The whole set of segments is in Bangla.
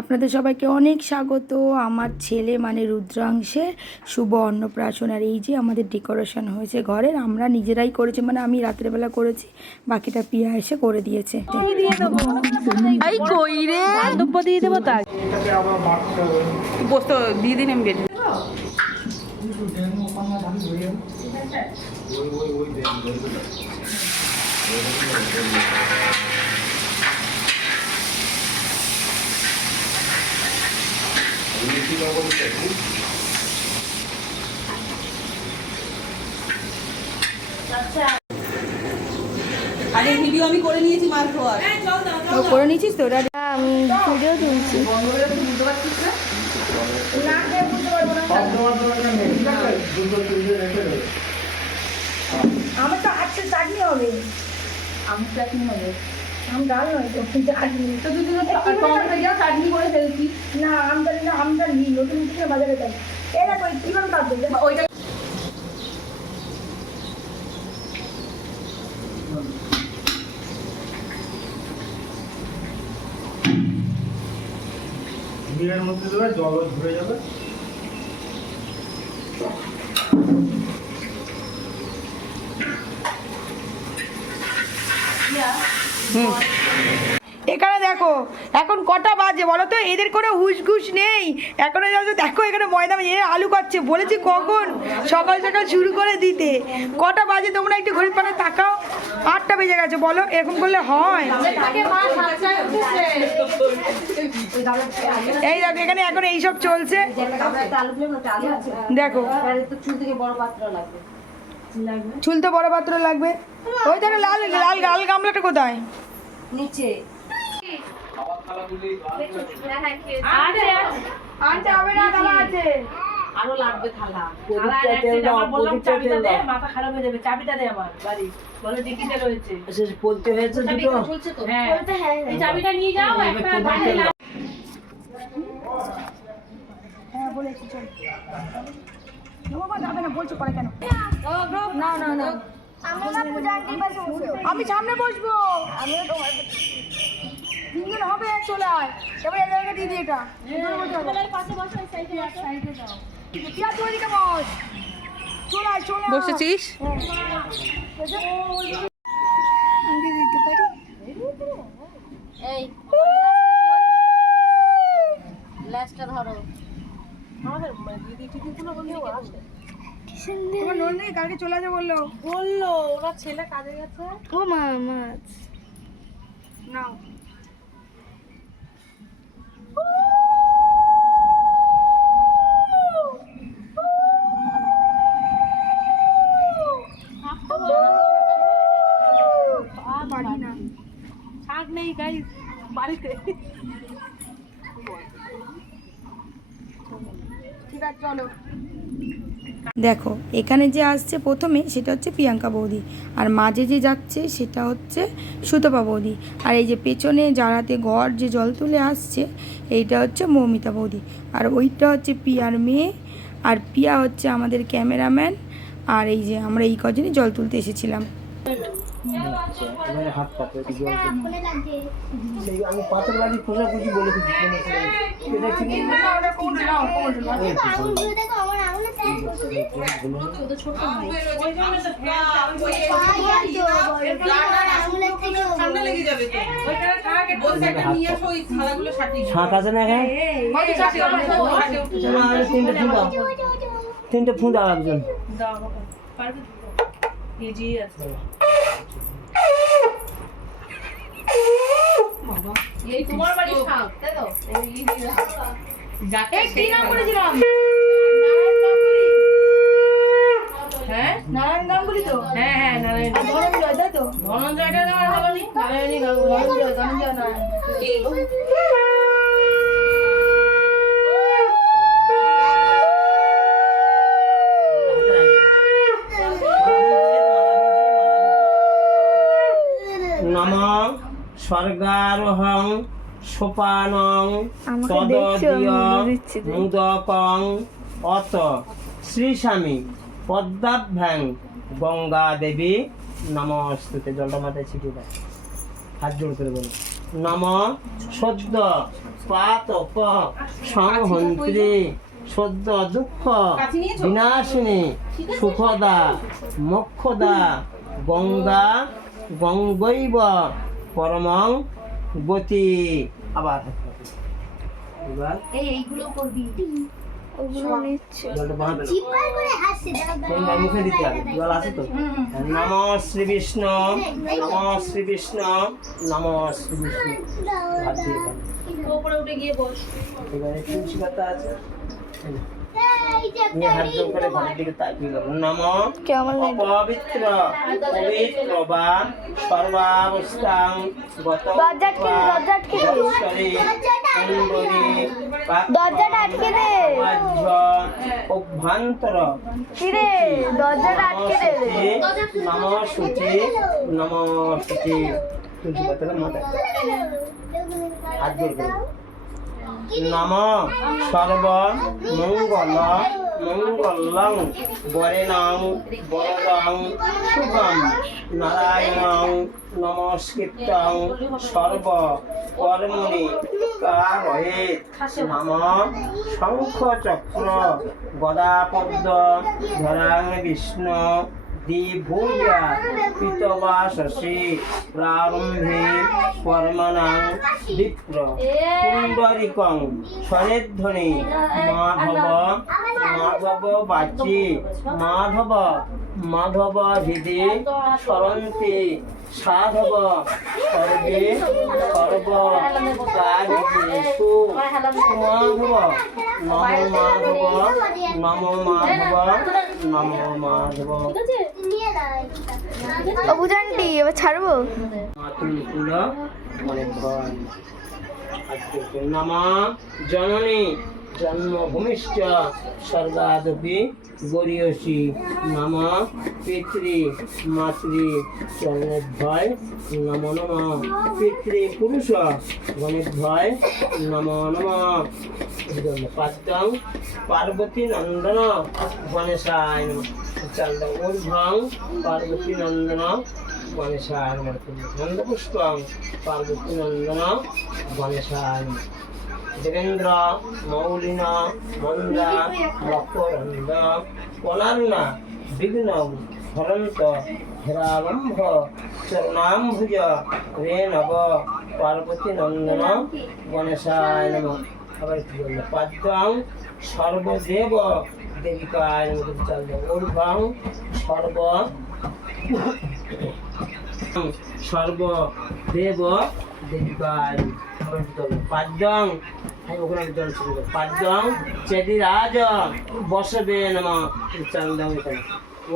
আপনাদের সবাইকে অনেক স্বাগত আমার ছেলে মানে রুদ্রাংশের শুভ অন্নপ্রাশন। আর এই যে আমাদের ডেকোরেশন হয়েছে ঘরের, আমরা নিজেরাই করেছি, মানে আমি রাত্রেবেলা করেছি, বাকিটা পিয়া এসে করে দিয়েছে। দিয়ে দেবো তাই বসতো দিয়ে দিন আমি বের আরে ভিডিও আমি করে নিয়েছি মার খাওয়ার করে নিয়েছিস তো? আমি ভিডিও তুলছি। আমার তো আজকে চাটনি হবে, আমি চাটনি হবে আম ডাল নয় তো চাটনি। তো দুদিন চাটনি করে ফেলছি না আমটা নিই, নতুন বাজারে যাই। এই দেখো কিভাবে কাটবে ওইটা এর মধ্যে দেবে, জল ঝরে যাবে। এখানে দেখো এখন কটা বাজে বলো তো, এদের কোনো হুশ ঘুষ নেই। এখনো দেখো এখানে ময়দা আলু কাটছে, বলেছি কখন সকাল সকাল শুরু করে দিতে। কটা বাজে তোমরা একটু ঘড়ির পানে তাকাও, 8টা বেজে গেছে। বলো এরকম করলে হয়? এই দেখো এখানে এখন এইসব চলছে। দেখো চুলতে বড় পাত্র লাগবে। ওই দেখো লাল লাল লাল গামলাটা কোথায়? নিচে আরো লাগবে থালা মাথা খারাপ হয়ে যাবে। চাবিটা দে আমার বাড়ি বলে ডিকিতে রয়েছে বলতে হয়েছে দুটো। হ্যাঁ এই চাবিটা নিয়ে যাও একটা হ্যাঁ বলেছি চল। যাবে না বলছো পরে কেন? না না না আমি সামনে বসবো, তিনজন হবে চলে আয়। এবার এই জায়গাটা দিয়ে দিই, এটা বসেছিস দিতে পারি। এই ল্যাসটা ধরো। আমাদের দিদি টিকিগুলো বললেও আসে তোমার নন্দিনী কালকে চলে আসবে বললো। ওরা ছেলে কাজে গেছে। ও মা মাছ নাও বাড়ি না, শাক নেই গাইস বাড়িতে। ঠিক আছে চলো। দেখো এখানে যে আসছে প্রথমে সেটা হচ্ছে প্রিয়াঙ্কা বৌদি, আর মাঝে যে যাচ্ছে সেটা হচ্ছে সুতপা বৌদি, আর এই যে পেছনে যারাতে ঘর যে জল তুলে আসছে এইটা হচ্ছে মৌমিতা বৌদি, আর ওইটা হচ্ছে পিয়ার মেয়ে, আর পিয়া হচ্ছে আমাদের ক্যামেরাম্যান। আর এই যে আমরা এই কজনই জল তুলতে এসেছিলাম। হাত পাতে আমি পাতের বাড়ি খোঁজাখুঁজি বলে শাঁখ আছে না এখানে? তিনটে ফুঁদা একজন এই তোমার বাড়ি শাক তাই তো? এই কি নাম করেছিলাম? হ্যাঁ নারায়ণ গাঙ্গুলি তো? হ্যাঁ হ্যাঁ নারায়ণ ধনঞ্জয় তাই তো? ধনঞ্জয়টা দেওয়ার বলনি নারায়ণী ধনঞ্জয় নারায়ণ। নমঃ স্বর্গারোহং সোপানং তদীয় মুদকং অত শ্রীস্বামী পদ্মাভ্যাং গঙ্গা দেবী নমস্তুতে। জলটা মাথায় ছিটিয়ে দেয়, হাত জোর করে বলো। নম সদ্য পাতক সংহন্ত্রী সদ্য দুঃখ বিনাশিনী সুখদা মোক্ষদা গঙ্গা গঙ্গৈব পরমং গতি। আবার এবার ওগুলো নিচ্ছে। জলটা বাঁধবে না। এই মুখে দিতে হবে, জল আছে তো। নম শ্রী বিষ্ণু, নম শ্রী বিষ্ণু, নম শ্রী বিষ্ণু। হাত দিয়ে দাও। উপরে উঠে গিয়ে বস। এবারে তুলসী পাতা আছে, নিয়ে হাত জোর করে ঘরের দিকে তাকিয়ে গেল। নম অপবিত্র পবিত্র বা সর্বাবস্থাং গত দরজাটা আটকে দে। দরজাটা আটকে দে। অভ্যন্তর কিরে দরজাটা আটকে দে। নম শুচি, নম শুচি। তুলসী পাতাটা মাথায় হাত জোর করে। নম সর্ব মঙ্গল মঙ্গলং বরেণং বরদং শুভম নারায়ণং নমস্কৃত্যং সর্ব কর্মণি কারয়েৎ। নম শঙ্খ চক্র গদা পদ্ম ধরাং বিষ্ণু দ্বিভুজা পিতবা শশী প্রারম্ভে কর্মণাং বিপ্র পুণ্ডরিকং স্বরেধ্বনি মাধব মাধব বাচি মাধব মাধব হৃদি স্মরন্তি সাধব সর্বে সর্ব কার্যেষু মাধব নমো মাধব নমো মাধব নমো মাধব। অবুজানটি এবার ছাড়বো। মাতুল মনে ভয়। নম জননী জন্মভূমিশ্চ স্বর্গাদপি গরীয়সী। নম পিতৃ মাতৃ চরণেভ্যয় নমো নমঃ। পিতৃ পুরুষ গণেভ্যয় নমো নমঃ। পাদ্যং পার্বতী নন্দন গণেশায় নমঃ। চন্দ্র ঊর্ধ্বং পার্বতী নন্দন গণেশায় নমঃ। নন্দপুষ্পং পার্বতী নন্দন গণেশায় নমঃ। দেবেন্দ্র মৌলিন মন্দা মকরন্দ কলার্ণা বিঘ্ন হরন্ত হেরালম্ভ চরণাম্ভুজ রে নব পার্বতী নন্দন গণেশায় নমঃ। আবার কি বললো? পাদ্যং সর্বদেব দেবিকায় নমঃ। ঊর্ধ্বং সর্ব সর্বদেব দেবিকায়। পাদ্যং পাদ্যং চেদিরাজ বসবে নমঃ।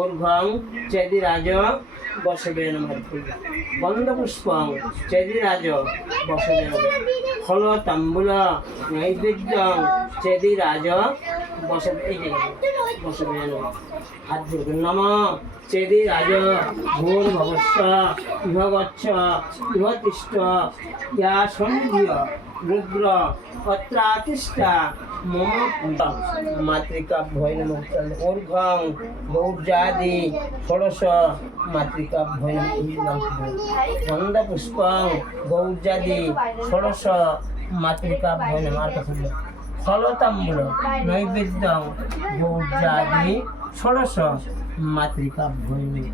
ঊর্ধ্বং চেদিরাজ বসবে নমঃ। গন্ধপুষ্পং চেদিরাজ বসবে নমঃ। ফল তাম্বুল নৈবেদ্যং চেদিরাজ বসবে এই জায়গায় বসবে নমঃ। হাত জোড় নমঃ চেদিরাজ ভূর্ভুবস্য ইহ গচ্ছ ইহ তিষ্ঠ ইয়া সন্ধিয় রুদ্র অত্রাতিষ্ঠা মম মাতৃকা ভয় নমঃ। ঊর্ধ্বং গৌর্যাদি ষোড়শ মাতৃকা ভয় নমঃ। গন্ধপুষ্পং গৌর্যাদি ষোড়শ মাতৃকা ভয় নমঃ। ফলতাম্বুল নৈবেদ্যং গৌর্যাদি ষোড়শ মাতৃকা ভয় নমঃ।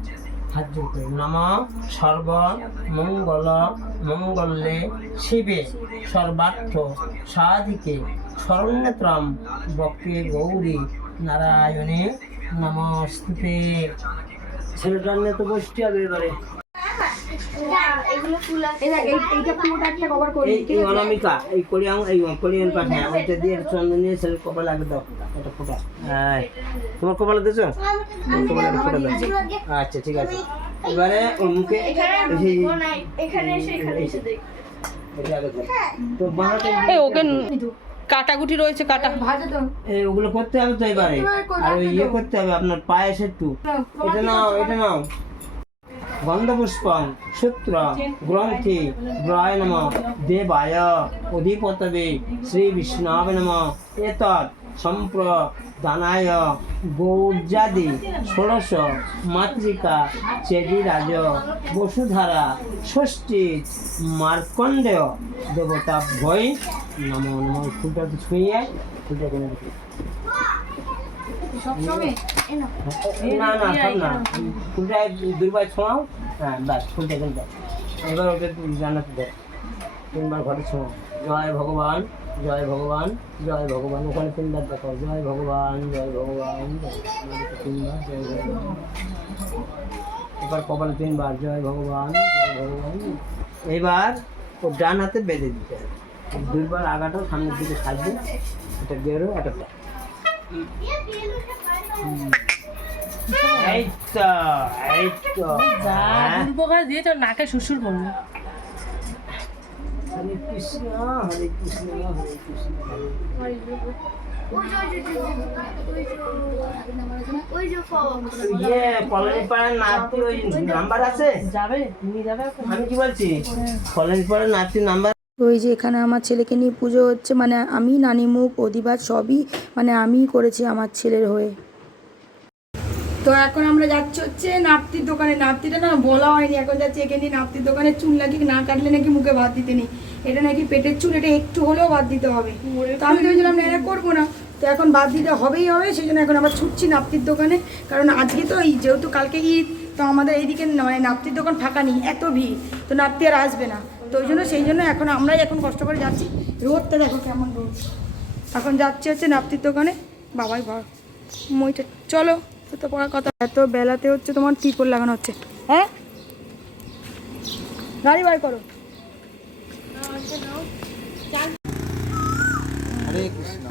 হাত জোড় করে নম সর্ব মঙ্গল মঙ্গলে শিবে সর্বার্থ সাধিকে শরণ্যত্রম বক্রে গৌরী নারায়ণে নমস্তুতে। ছেলেটার নিয়ে তো বসতে হবে এবারে। এই অনামিকা এই কোরিয়ান পাঠায় ওইটা দিয়ে চন্দন নিয়ে ছেলের কপালে আগে দাও। এটা ফোটা। হ্যাঁ তোমার কপালে দিয়েছ? কপালে ফোটা দাও। আচ্ছা ঠিক আছে। এবারে ওই মুখে তো বাঁহাতে ওকে কাটাকুটি রয়েছে কাটা ওগুলো করতে হবে তো এবারে। আর ওই ইয়ে করতে হবে আপনার পায়েস একটু। এটা নাও এটা নাও। গন্ধপুষ্পং সূত্র গ্রন্থি গ্রহায় নমঃ। দেবায় অধিপতবে শ্রী বিষ্ণবে নমঃ। এতৎ সম্প্রদানায় গৌর্যাদি ষোড়শ মাতৃকা চেদিরাজ বসুধারা ষষ্ঠী মার্কণ্ডেয় দেবতাভ্যই নমো নমো ফুলটা একটু ছুঁয়ে ফুলটা এখানে রেখে সবসময় না না সব না ফুলটা দুইবার ছোঁয়াও, হ্যাঁ ব্যাস ফুলটা এখানে দাও। এবার ওটা জানাতে দেয় 3বার ঘরে ছোঁয়াও। জয় ভগবান জয় ভগবান জয় ভগবান, ওখানে 3বার দেখো জয় ভগবান জয় ভগবান 3বার জয় ভগবান। এবার কপালে 3বার জয় ভগবান জয় ভগবান। এবার ও ডান হাতে বেঁধে দিতে হবে, 2বার আগাটা সামনের দিকে সাজবে, এটা বেরো এটা এই তো এই তো হ্যাঁ। উপকার দিয়ে তোর নাকে শ্বশুর করবে। হরে কৃষ্ণ হরে কৃষ্ণ হরে কৃষ্ণ ইয়ে কলোনি পাড়ার নাতি ওই নাম্বার আছে, যাবে নিয়ে যাবে এখন। আমি কি বলছি কলোনি পাড়ার নাতির নাম্বার। ওই যে এখানে আমার ছেলেকে নিয়ে পুজো হচ্ছে, মানে আমি নানিমুখ অধিবাস সবই মানে আমিই করেছি আমার ছেলের হয়ে। তো এখন আমরা যাচ্ছি হচ্ছে নাপ্তির দোকানে। নাপ্তিটা না বলা হয়নি, এখন যাচ্ছি এখানে নাপ্তির দোকানে। চুল নাকি না কাটলে নাকি মুখে ভাত দিতে নেই, এটা নাকি পেটের চুল, এটা একটু হলেও ভাত দিতে হবে। তো আমি ভেবেছিলাম না এটা করবো না, তো এখন বাদ দিতে হবেই হবে, সেই জন্য এখন আবার ছুটছি নাপ্তির দোকানে। কারণ আজকে তো যেহেতু কালকে ঈদ, তো আমাদের এইদিকে মানে নাপ্তির দোকান ফাঁকা নেই, এত ভিড়, তো নাপ্তি আর আসবে না। তো ওই জন্য সেই জন্য এখন আমরাই এখন কষ্ট করে যাচ্ছি। রোদটা দেখো কেমন রোদ। এখন যাচ্ছি হচ্ছে নাপ্তির দোকানে। বাবাই ভর মইটা চলো তো পড়ার কথা। এত বেলাতে হচ্ছে তোমার টিপল লাগানো হচ্ছে, হ্যাঁ গাড়ি বার করো। হরে কৃষ্ণ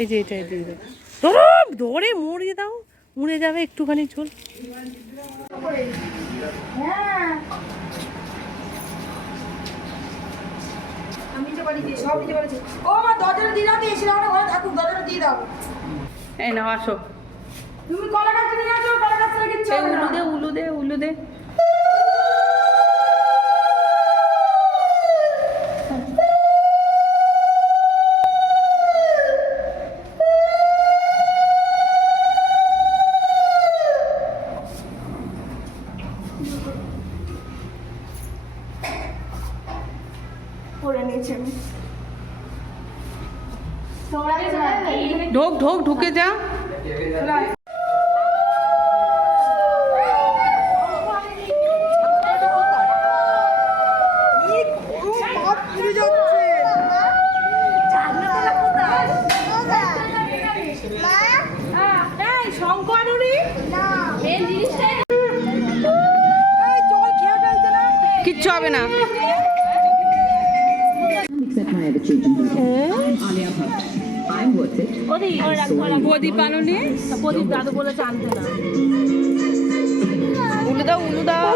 এই যে এটা দিয়ে দাও, ধরে মুড়িয়ে দাও, মুড়ে যাবে একটুখানি চুল। হ্যাঁ আমি যে বাড়ি দিয়ে সব দিতে পারছি। ও মা দরজাটা দিয়ে দাও, এসে আমরা ঘরে থাকুক, দরজাটা দিয়ে দাও। এই নাও আসো, তুমি কলা গাছটা নিয়ে আসো, কলা গাছটা কিচ্ছু হবে না। উলু দে উলু দে। করে নিয়েছি আমি। ঢোক ঢোক ঢুকে যা। কিচ্ছু হবে না। Accept my other children details. I'm Alia Bhatt. I'm worth it. প্রদীপ আনুনি, প্রদীপ দাদু বলেছে আনতে না। উলু দাও উলু দাও।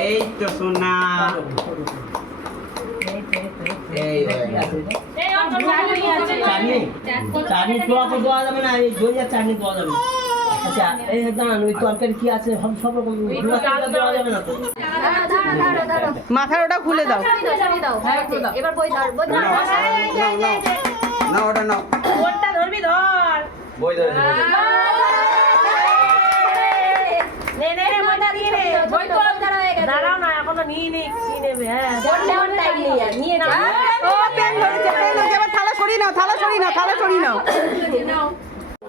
এই তো সোনা চাটনি চাটনি দোয়া যাবে না, এই দই আর চাটনি দোয়া যাবে। আচ্ছা এই দাঁড়ান, ওই তরকারি কি আছে সব সব রকম দেওয়া যাবে না তো? মাথার ওটা খুলে দাও। এবার বই ধর, বই ধর। না ওটা নাও কোনটা ধরবি ধর। বই ধরে নে নে নে বইটা দিয়ে নে। বই তো দাঁড়াও না, এখনো নিয়ে নেবে। হ্যাঁ নিয়ে নাও। ও পেন ধরেছে, পেন ধরেছে। এবার থালা সরিয়ে নাও, থালা সরিয়ে নাও, থালা সরিয়ে নাও।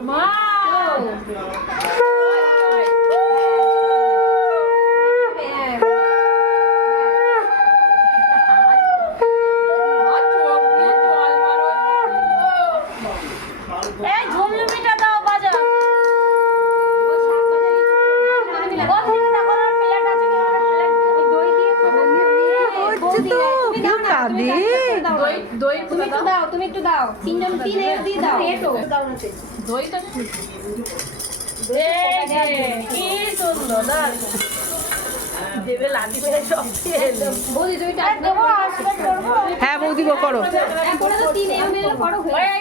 মা তুমি একটু দাও, তিনজন তিনে দিয়ে দাও। কি সুন্দর না? দেবে লাগবে সব খেয়ে। বৌদি তুমি টাকা দেবো, আশীর্বাদ করবো। হ্যাঁ বৌদি গো করো। করে তো 3 ml করো হয়ে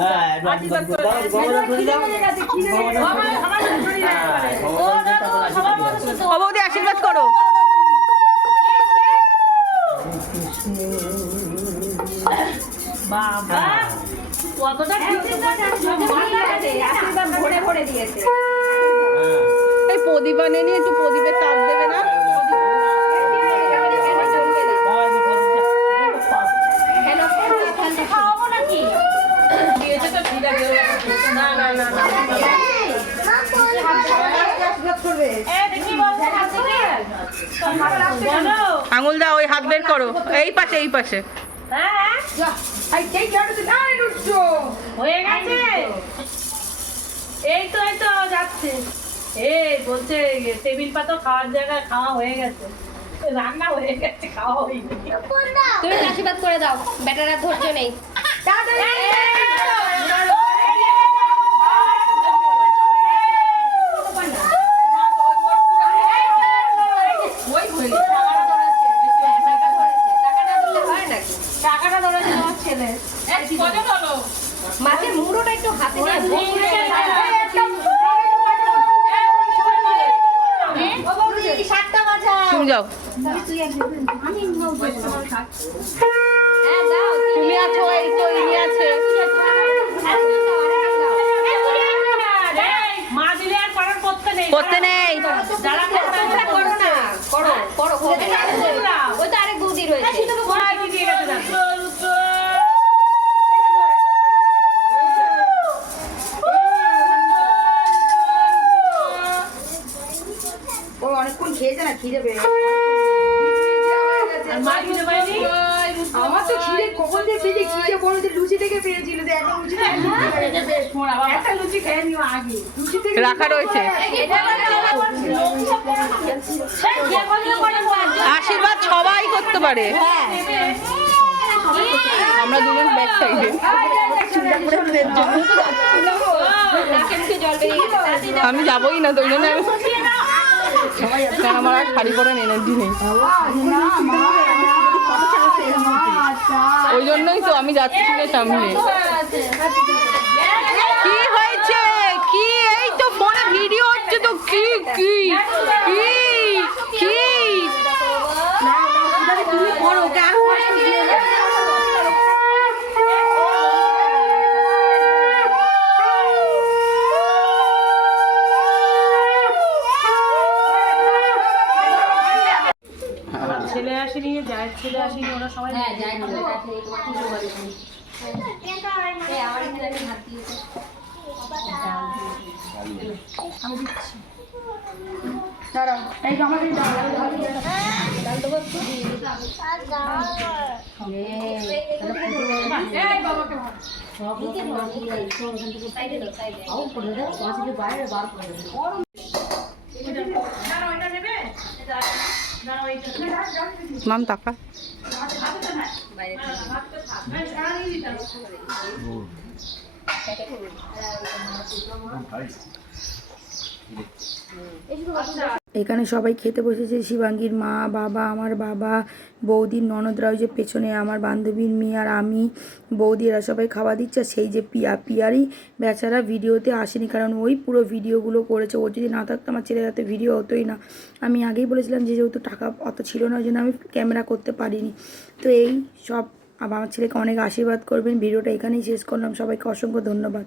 হ্যাঁ আশীর্বাদ করে দাও, গঙ্গা করে দাও। ও বৌদি আশীর্বাদ করো। বাবা কতটা আশীর্বাদ ভরে ভরে দিয়েছে। এই প্রদীপ আনে নিয়ে একটু প্রদীপের তাপ দেবে না? খাওয়াবো নাকি? দিয়েছে তো ঠিক আছে। না না না না আঙুল দাও, ওই হাত বের করো। এই পাশে এই পাশে। হয়ে গেছে। এই তো যাচ্ছে। এই বলছে টেবিল পাতা খাওয়ার জায়গায় খাওয়া হয়ে গেছে, রান্না হয়ে গেছে, খাওয়া হয়নি। তুমি আশীর্বাদ করে দাও, বেটার আর ধৈর্য নেই। টাকাটা ধরেছে তোমার ছেলে। মাছের মুড়োটা একটু হাতে তুমি যাও। তুমি আছো, এই তো ইনি আছে। মা দিলে আর পারার করতে নেই। করো না, করো করো। ওই তো আরেক বৌদি রয়েছে। আমার তো খিদে কখন যে পেয়ে খিদে বড় যে লুচি থেকে পেয়েছিল যে একটা লুচি একটা লুচি খেয়ে নিও আগে লুচি থেকে রাখা রয়েছে। আশীর্বাদ সবাই করতে পারে। আমরা দুজন ব্যাক সাইডে। আমি যাবোই না, তো ওই জন্য আমার আর শাড়ি পরে এনার্জি নেই, ওই জন্যই তো আমি যাচ্ছি না সামনে। কি হয়েছে? কি এই তো ফোনে ভিডিও হচ্ছে তো। কি কি কি কি তুমি করো কেন? ছেলে আসেনি, জায়ের ছেলে আসেনি, ওরা সবাই মাম টাকা এখানে সবাই খেতে বসেছে, শিবাঙ্গীর মা, বাবা, আমার বাবা, বৌদির ননদরা, ওই যে পেছনে আমার বান্ধবীর মেয়ে আর আমি, বৌদিরা সবাই খাওয়া দিচ্ছে। সেই যে পিয়ারই বেচারা ভিডিওতে আসেনি, কারণ ওই পুরো ভিডিওগুলো করেছে। ও যদি না থাকতো আমার ছেলের হাতে ভিডিও হতোই না। আমি আগেই বলেছিলাম যে যেহেতু টাকা অত ছিল না ওই জন্য আমি ক্যামেরা করতে পারিনি। তো এই সব আমার ছেলেকে অনেক আশীর্বাদ করবেন। ভিডিওটা এখানেই শেষ করলাম। সবাইকে অসংখ্য ধন্যবাদ।